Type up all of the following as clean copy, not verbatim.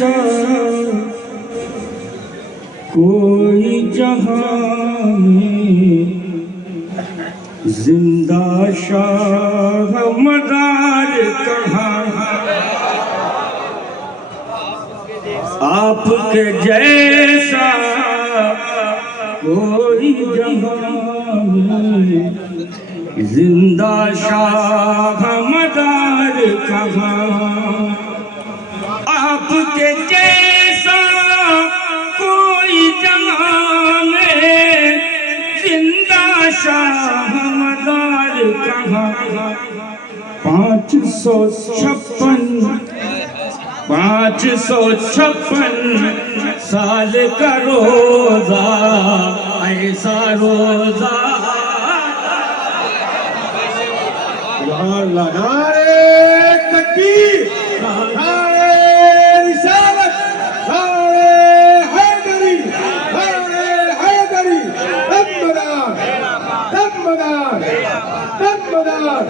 जैसा कोई जहां में जिंदा शाह मदार कहाँ, आपके जैसा कोई जहां में जिंदा शाह मदार कहाँ, आपके जैसा कोई जहां में जिंदा शाह मदार कहाँ। 556 साल का रोजा, ऐसा रोजा नारे तकबीर, नारे रिसालत, नारे हैदरी, नारे हैदरी, दमदार दमदार दमदार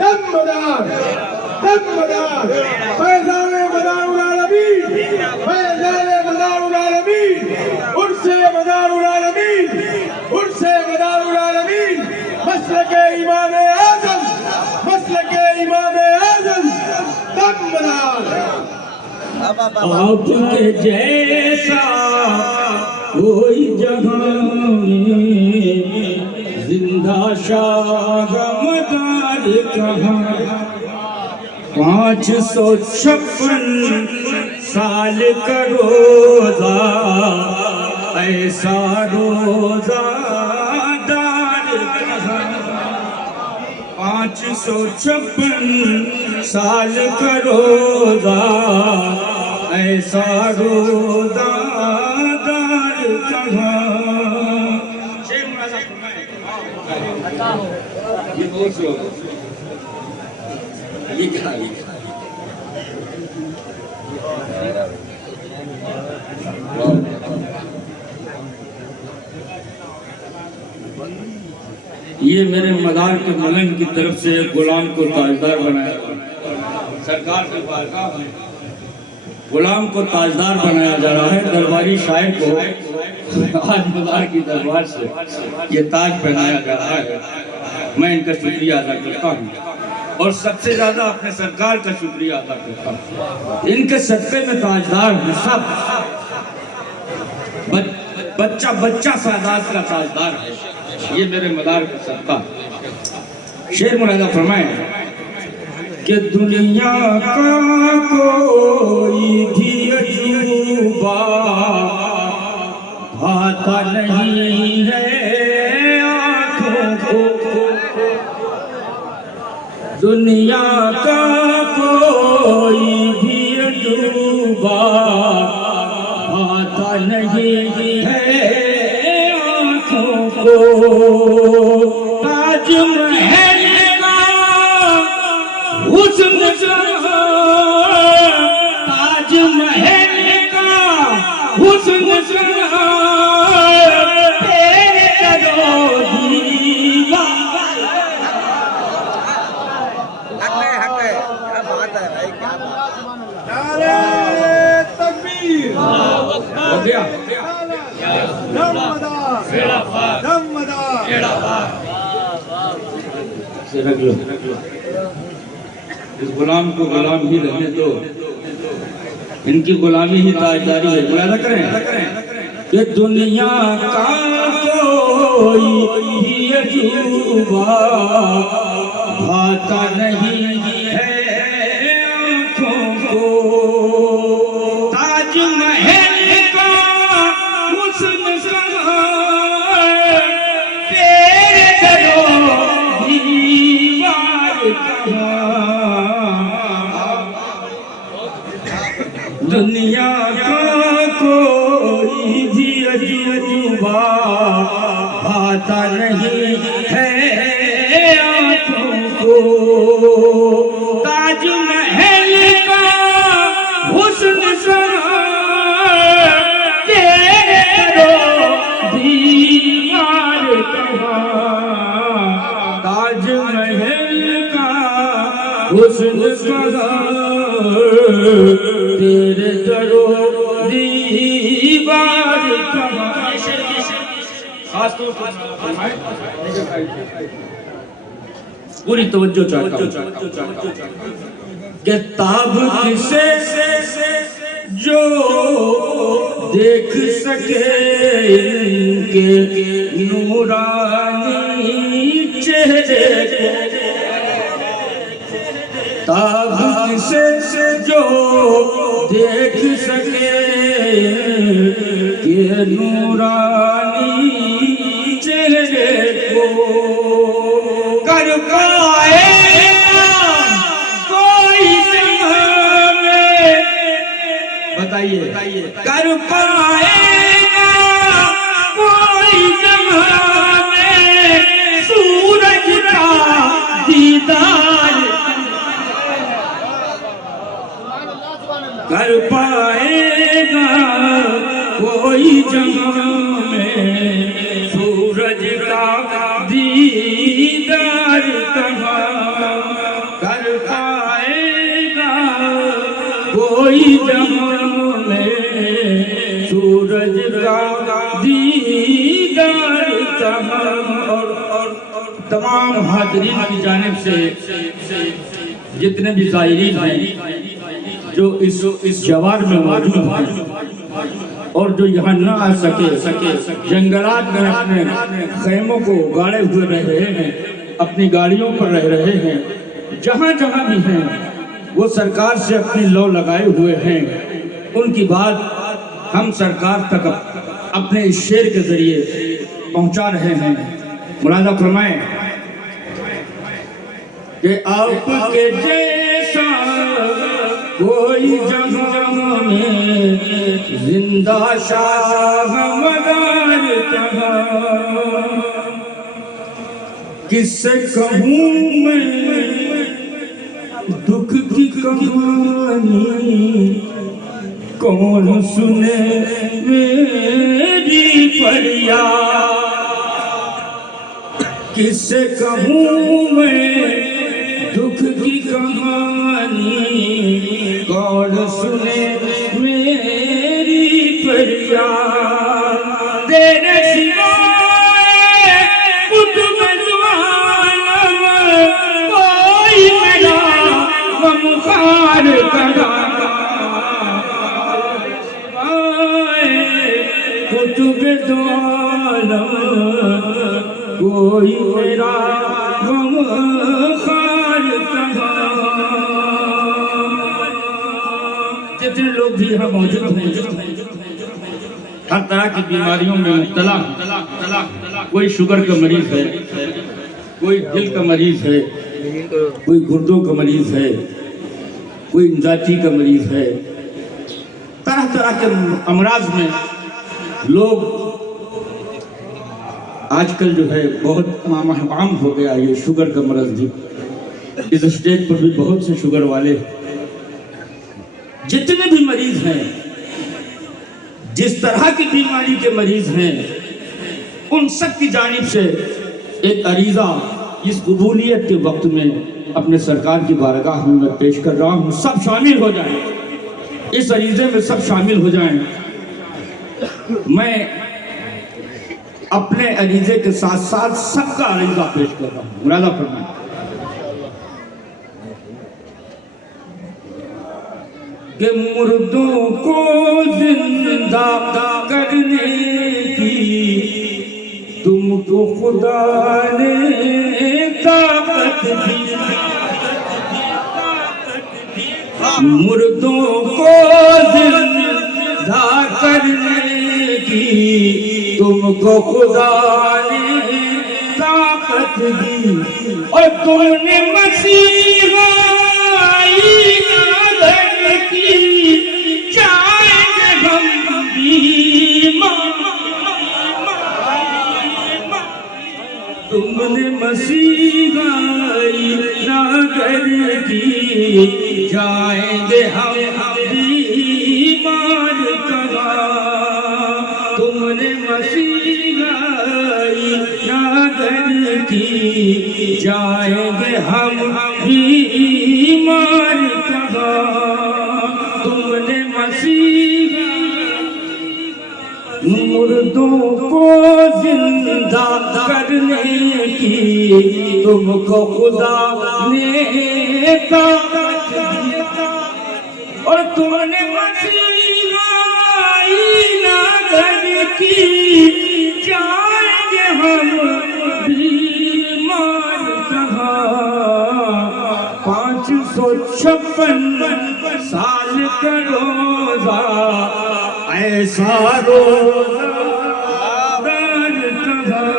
दमदार दमदार, फैज़ाने मदारुल आलमीन, फैज़ाने मदारुल आलमीन, उर्से मदारुल आलमीन, उर्से मदारुल आलमीन, मसलके इमाम आज़म, मसलके इमाम आज़म, दमदार। आपके जैसा कोई जहां में जिंदा शाह मदार कहाँ। 556 साल का रोजा, ऐसा रोजा दार कहाँ। 556 साल का रोजा, ऐसा रोजा दार कहाँ। लिखा लिखा ये मेरे मदार के मलंग की तरफ से गुलाम को ताजदार बनाया, सरकार के बारगाह में गुलाम को ताजदार बनाया जा रहा है। दरबारी शायर को आज मदार की दरबार से ये ताज पहनाया जा रहा है। मैं इनका शुक्रिया अदा करता हूँ और सबसे ज्यादा अपने सरकार का शुक्रिया अदा करता हूँ। इनके सदक़े में ताजदार है सब, बच्चा बच्चा सादात का ताजदार है। ये मेरे मदार का सदका। शेर मुलाजा फरमाए कि दुनिया का कोई भी अजूबा भाता नहीं है आँखों को, दुनिया का कोई भी अजूबा भाता नहीं है आँखों को। ताजमहल का हुस्न, ताजमहल का हुस्न तेरे करो दीवा। नारे तकबीर, दमदार दमदार। इस गुलाम को गुलाम ही रहने दो, इनकी गुलामी ही ताजदारी है। मुलाजा करें कि दुनिया का कोई भी अजूबा भाता नहीं है आँखों को। ताजमहल का हुस्न तेरे करो दीवार कहाँ। दुनिया का कोई भी अजूबा भाता नहीं है आँखों को। ताजमहल का हुस्न तेरे करो दीवार कहाँ। ताजमहल का हुस्न तेरे दरो दीवार कहाँ। खास तौर पर पूरी तवज्जो चाहता हूँ कि ताब किसे जो देख सके इनके नूरानी चेहरे को। ताब किसे जो देख सके ये नूरानी चेहरे को। कर पाएगा कोई जहां में, बताइए कर पाएगा कोई जहां में सूरज का दीदार। कर पाएगा कोई जहां में सूरज का दीदार कहाँ। कर पाएगा कोई जहां में सूरज का दीदार कहाँ। और तमाम हाज़रीन की जानिब से जितने भी ज़ायरीन हैं जो इस जवार में मौजूद हैं और जो यहाँ न आ सके जंगलात में अपने खेमों को गाड़े हुए रह रहे हैं, अपनी गाड़ियों पर रह रहे हैं, जहाँ जहाँ भी हैं वो सरकार से अपनी लौ लगाए हुए हैं। उनकी बात हम सरकार तक अपने इस शेर के जरिए पहुँचा रहे हैं। मुलाज़ा फरमाएं कि आपके जैसा कोई जहां में जिंदा शाह मदार कहाँ। किससे कहूँ मैं दुख की कहानी, कौन सुने मेरी फरियाद। किससे कहूँ मैं दुख की कहानी, कौन सुने मेरी फरियाद। तेरे सिवाय कुतुब आलम कोई मेरा गमखार करा। कुतुब आलम कोई मेरा गमखार करा। जितने लोग भी यहाँ मौजूद हैं हर तरह की बीमारियों में मुब्तला, कोई शुगर का मरीज है, कोई दिल का मरीज है, कोई गुर्दों का मरीज है, कोई इंजाची का मरीज है। तरह तरह के अमराज में लोग आजकल जो है बहुत आम हो गया ये शुगर का मरज भी। इस स्टेज पर भी बहुत से शुगर वाले जितने भी मरीज हैं, जिस तरह की बीमारी के मरीज हैं, उन सब की जानिब से एक अरीज़ा इस कबूलियत के वक्त में अपने सरकार की बारगाह में मैं पेश कर रहा हूँ। सब शामिल हो जाएं, इस अरीज़े में सब शामिल हो जाएं। मैं अपने अरीज़े के साथ साथ सबका अरीज़ा पेश कर रहा हूँ। मुरादा फरमाएं। कि मुर्दों को जिंदा करने की तुमको खुदा ने ताकत दी। मुर्दों को जिंदा करने की तुमको खुदा ने ताकत दी। और तुमने मसीहा तुमने मसीहा नागर की जाएंगे हम बीमार कहाँ। तुमने मसीहा नागर की जाएंगे हम बीमार कहाँ। तुमने मुर्दों को जिंदा करने की तुमको खुदा ने ताकत दी और तुमने मसीना घर की जाएंगे हम बीमार कहाँ 556 साल का रोजा ऐसा रोजा दर्द कहाँ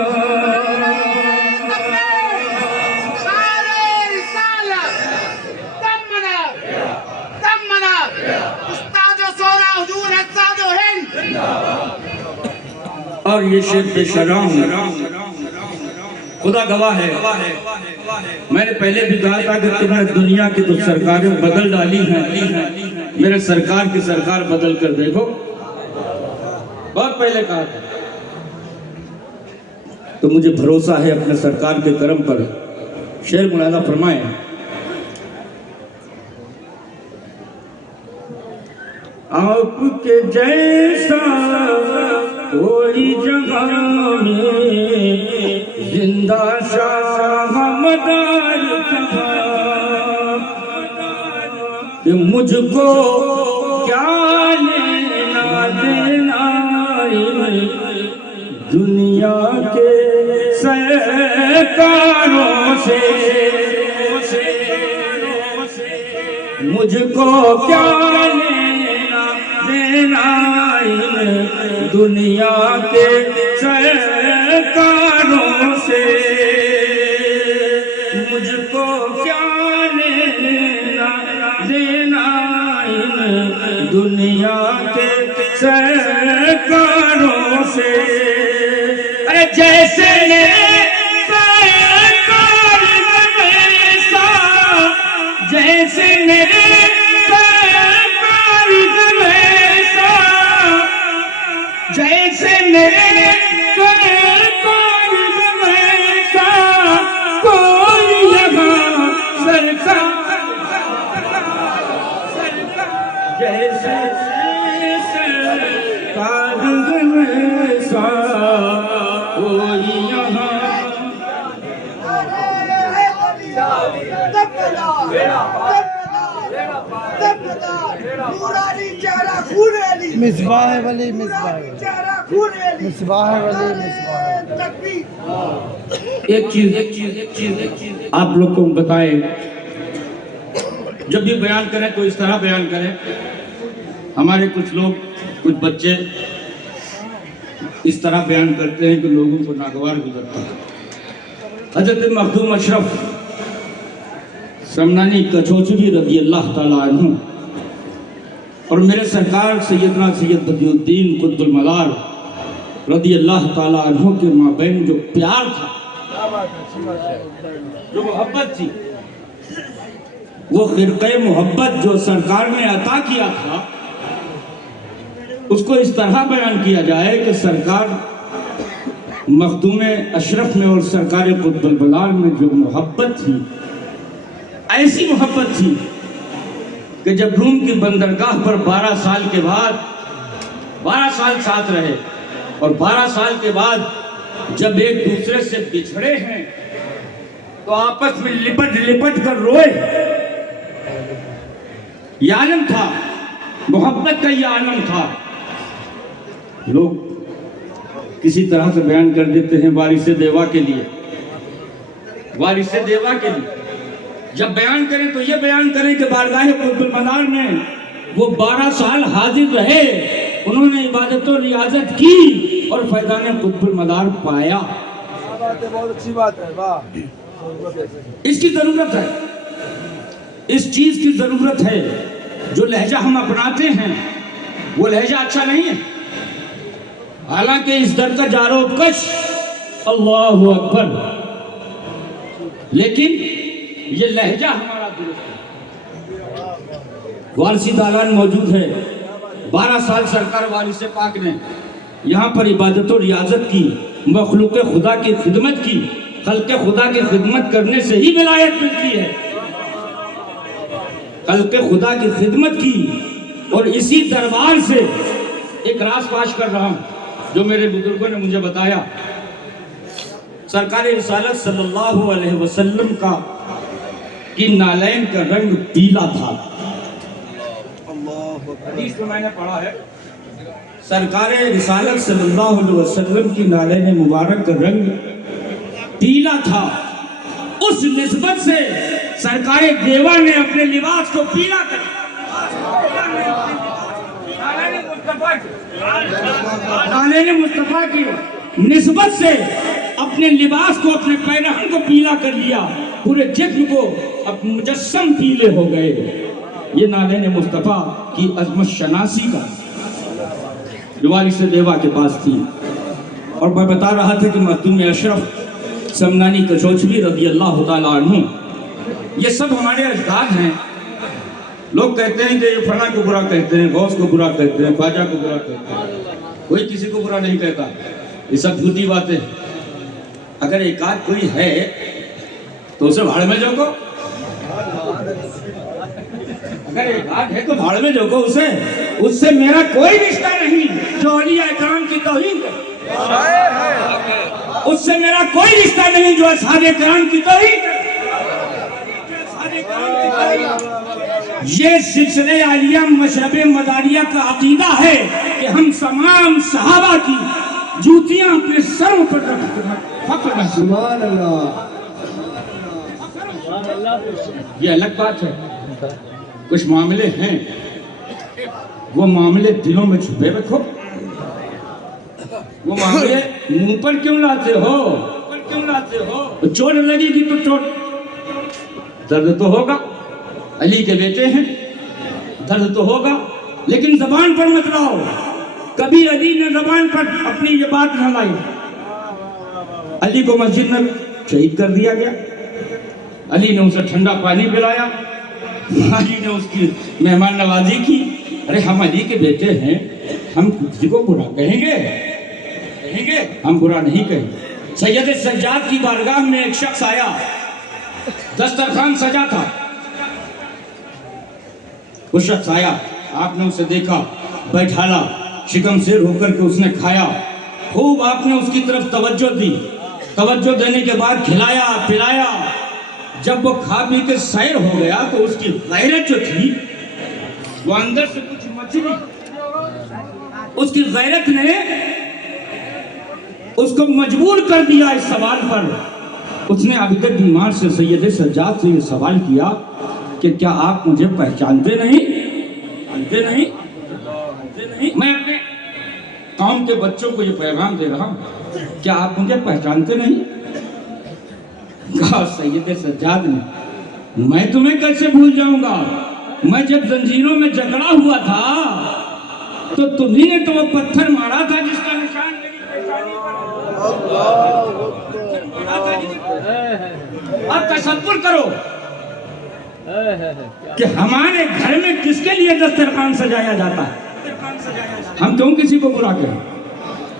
और ये शेर बेशरम खुदा गवाह है। मैंने पहले भी कहा था कि तुमने दुनिया की तो सरकारें बदल डाली हैं, मेरे सरकार की सरकार बदल कर देखो। बहुत पहले कहा था। तो मुझे भरोसा है अपने सरकार के कर्म पर। शेर मुलाजा फरमाए, आपके जैसा कोई जगह में जिंदा शाह मदार कि मुझको क्या लेना देना दुनिया के सरकारों से, मुझको क्या लेना देना दुनिया के सरकारों से, मुझको क्या लेना देना दुनिया के सरकारों से। जैसे सरकार वैसा, जैसे मेरे सरकार वैसा, जैसे मेरे सरकार वैसा कोई यहाँ सरकार, जैसे सरकार वैसा कोई यहाँ मिसबाह वली मिसबाह वली मिसबाह। एक चीज आप लोग को बताएं, जब भी बयान करें तो इस तरह बयान करें। हमारे कुछ लोग, कुछ बच्चे इस तरह बयान करते हैं कि लोगों को नागवार गुजरता है। हजरत मखदूम अशरफ समनानी कचौचरी रज़ी अल्लाह ताला अन्हु और मेरे सरकार सैयदना सैयद बदियुद्दीन कुतुबुल मदार रज़ी अल्लाह ताला अन्हु के माबैन जो प्यार था, जो मोहब्बत थी, वो खिरक़े मोहब्बत जो सरकार ने अता किया था, उसको इस तरह बयान किया जाए कि सरकार मखदूम अशरफ में और सरकार कुतुबुल मदार में जो मोहब्बत थी, ऐसी मोहब्बत थी कि जब रूम की बंदरगाह पर 12 साल के बाद 12 साल साथ रहे और 12 साल के बाद जब एक दूसरे से बिछड़े हैं तो आपस में लिपट लिपट कर रोए। यह आलम था, मोहब्बत का यह आलम था। लोग किसी तरह से बयान कर देते हैं वारिस देवा के लिए, वारिस देवा के लिए। जब बयान करें तो ये बयान करें कि बारगाह कुतुबुल मदार में वो 12 साल हाजिर रहे, उन्होंने इबादत और रियाजत की और फैज़ान कुतुबुल मदार पाया। बहुत अच्छी बात है, वाह। इसकी जरूरत है, इस चीज की जरूरत है। जो लहजा हम अपनाते हैं वो लहजा अच्छा नहीं है। हालांकि इस दर का जारो कश अल्लाहु अकबर, लेकिन ये लहजा हमारा दुरुस्त है। वारसी दालान मौजूद है। 12 साल सरकार वारिस पाक ने यहाँ पर इबादत और रियाजत की, मखलूक खुदा की खिदमत की। खल्क़े खुदा की खिदमत करने से ही विलायत मिलती है। खल्क़े खुदा की खिदमत की और इसी दरबार से एक राज पाश कर रहा हूँ। जो मेरे बुजुर्गों ने मुझे बताया, सरकार रिसालत सल्लल्लाहु अलैहि वसल्लम का कि नालैन का रंग पीला था। हदीस में मैंने पढ़ा है, सरकार रिसालत सल्लल्लाहु अलैहि वसल्लम की नालैन मुबारक का रंग पीला था। उस निस्बत से सरकार देवा ने अपने लिबास को पीला कर नालैन मुस्तफा की निस्बत से अपने लिबास को, अपने पैरहन को पीला कर लिया, पूरे जिस्म को अब मुजस्सम पीले हो गए। ये नालैन मुस्तफा की अजमत शनासी का रिवाली से देवा के पास थी। और मैं बता रहा था कि मखदूम अशरफ समनानी कचौचवी रज़ी अल्लाह ताला अन्हु, ये सब हमारे अजदाद हैं। लोग कहते हैं कि ये फला को बुरा कहते हैं, गौस को बुरा कहते हैं, ख्वाजा को बुरा कहते हैं, कोई किसी को बुरा नहीं कहता। ये सब झूठी बातें। अगर एकाध कोई है तो उसे भाड़ में झोंको, अगर एकाध है तो भाड़ में झोंको उसे, उससे मेरा कोई रिश्ता नहीं। जो औलिया इकराम की तौहीन करे, उससे मेरा कोई रिश्ता नहीं। जो असहाबे किराम की तौहीन करे, ये सिलसिले आलिया मशरबे मदारिया का अकीदा है कि हम तमाम सहाबा की जूतियां अपने सरों पर रखते। सुभान अल्लाह। ये अलग बात है। कुछ मामले हैं, वो मामले दिलों में छुपे रखो। वो मामले मुंह पर क्यों लाते हो? चोट लगेगी तो चोट, दर्द तो होगा। अली के बेटे हैं, दर्द तो होगा, लेकिन जबान पर मत लाओ। कभी अली ने जबान पर अपनी ये बात न लाई। अली को मस्जिद में शहीद कर दिया गया। अली ने उसे ठंडा पानी पिलाया, अली ने उसकी मेहमान नवाजी की। अरे हम अली के बेटे हैं, हम किसी को बुरा कहेंगे? हम बुरा नहीं कहेंगे। सैयद सज्जाद की बारगाह में एक शख्स आया, दस्तरखान सजा था। उस शख्स आया, आपने उसे देखा, बैठाला, शिकम शेर होकर के उसने खाया। खूब आपने उसकी तरफ तवज्जो दी। तवज्जो देने के बाद खिलाया पिलाया। जब वो खा पी के सैर हो गया तो उसकी गैरत जो थी वो अंदर से कुछ मचली। उसकी गैरत ने उसको मजबूर कर दिया इस सवाल पर। उसने अबीद बीमार से सैयद सज्जाद से ये सवाल किया कि क्या आप मुझे पहचानते नहीं? मैं अपने कौम के बच्चों को ये पैगाम दे रहा हूं, क्या आप मुझे पहचानते नहीं? कहा सैयद सज्जाद ने, मैं तुम्हें कैसे भूल जाऊंगा? मैं जब जंजीरों में जकड़ा हुआ था तो तुम्ही ने तो वो पत्थर मारा था जिसका निशान मेरी पेशानी पर। अब तसव्वुर करो कि हमारे घर में किसके लिए दस्तरखान सजाया जाता है। हम क्यों किसी को बुरा करें?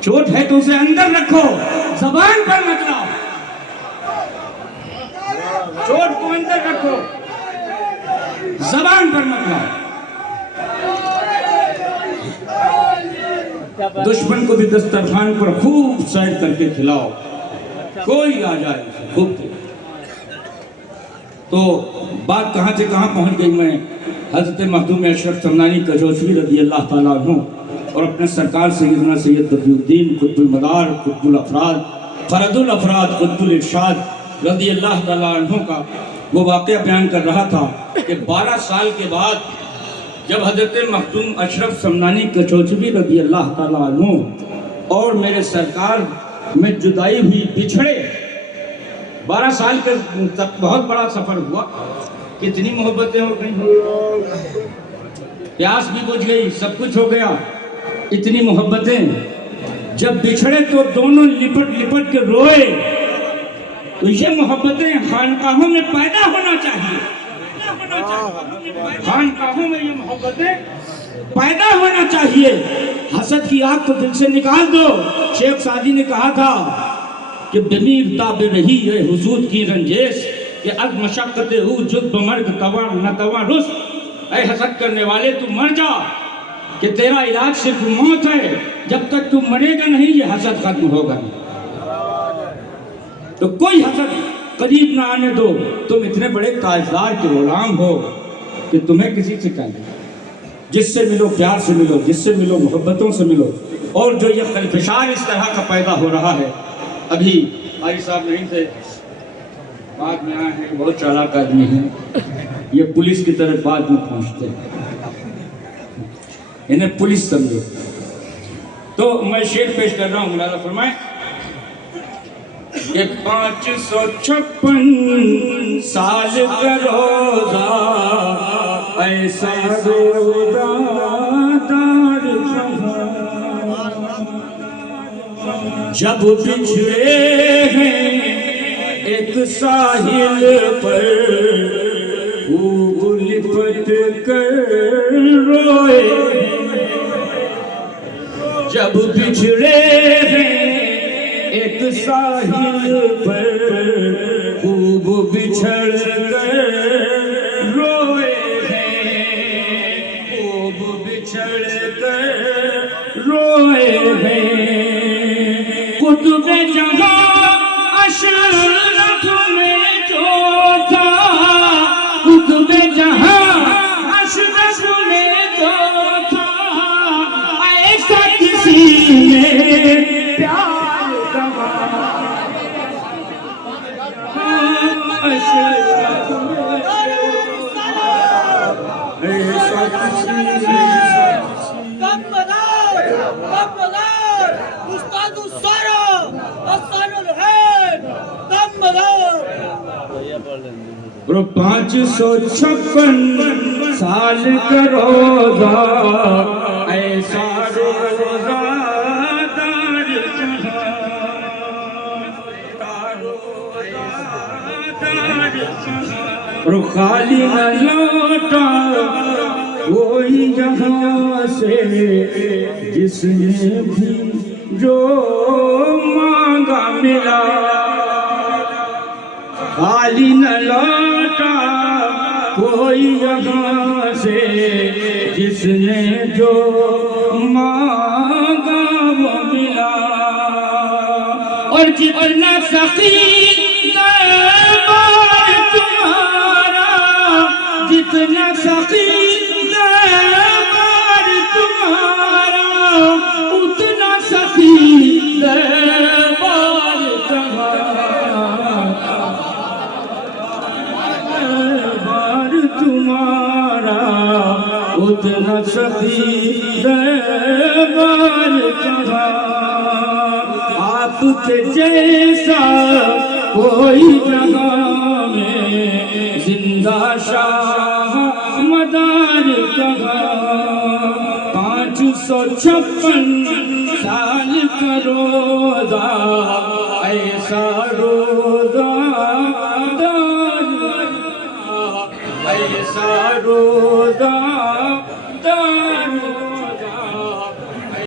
चोट है तो उसे अंदर रखो, जबान पर मत लाओ। चोट को अंदर रखो, जबान पर मत लाओ। दुश्मन को भी दस्तरखान पर खूब सैर करके खिलाओ, कोई आ जाए खूब। तो बात कहाँ से कहाँ पहुँच गई। मैं हज़रत मखदूम अशरफ समनानी कचौचवी रज़ी अल्लाह ताला अन्हु और अपने सरकार सैयदना सैयद तक़ियुद्दीन कुतुबुल मदार, कुतुबुल अफराद, फरदुल अफराद, कुतुबुल इरशाद रज़ी अल्लाह ताला अन्हु का वो वाक़या बयान कर रहा था कि 12 साल के बाद जब हज़रत मखदूम अशरफ समनानी कचौचवी रज़ी अल्लाह ताला अन्हु और मेरे सरकार में जुदाई हुई, बिछड़े। 12 साल के तक बहुत बड़ा सफर हुआ। कितनी मोहब्बतें हो गई, प्यास भी बुझ गई, सब कुछ हो गया। इतनी मोहब्बतें जब बिछड़े तो दोनों लिपट लिपट के रोए। तो ये मोहब्बतें खानकाहों में पैदा होना चाहिए। खानकाहों में ये मोहब्बतें पैदा होना चाहिए। हसद की आग तो दिल से निकाल दो। शेख सादी ने कहा था कि बेमीर ताबे रही है हुजूर की रंजेश कि अज मशक्कत जुद बमर्ग तवा न तवा रुस। ऐ हसद करने वाले तू मर जा कि तेरा इलाज सिर्फ मौत है, जब तक तू मरेगा नहीं ये हसद खत्म होगा नहीं। तो कोई हसद करीब ना आने दो। तुम इतने बड़े ताजदार के गुलाम हो कि तुम्हें किसी से क्या नहीं। जिससे मिलो प्यार से मिलो, जिससे मिलो मोहब्बतों से मिलो। और जो ये खलफशार इस तरह का पैदा हो रहा है, अभी भाई साहब नहीं थे, बाद में आए हैं, बहुत चालाक आदमी हैं, ये पुलिस की तरह बाद में पहुंचते हैं, इन्हें पुलिस समझो। तो मैं शेर पेश कर रहा हूँ, मुलाजा फरमाए। ये 556 साल का रोजा ऐसा रोज़ादार जब बिछड़े हैं एक साहिल पर खूब लिपट कर रोए, जब बिछड़े हैं एक साहिल पर खूब बिछड़ कर रोए हैं, खूब बिछड़ कर रोए हैं। कुतुबे जहां अशरफ में जो था, कुतुबे जहां अशरफ में जो था, ऐसा किसी ने प्यार कहा, ऐसा किसी ने। और 556 साल का रोजा ऐसा रोज़ादार और खाली न लौटा कोई यहाँ से जिसने भी जो मांगा मिला, खाली न लौटा कोई यहाँ से जिसने जो मांगा वो मिला। और जितना सखी दरबार तुम्हारा, जितना सखी दरबार तुम्हारा, उतना सखी दरबार तुम्हारा, उतना सखी दरबार कहाँ। आपके जैसा कोई जगह में जिंदा शाह मदार कहाँ। 556 साल का रोजा ऐसा रोजा ऐसा रोजा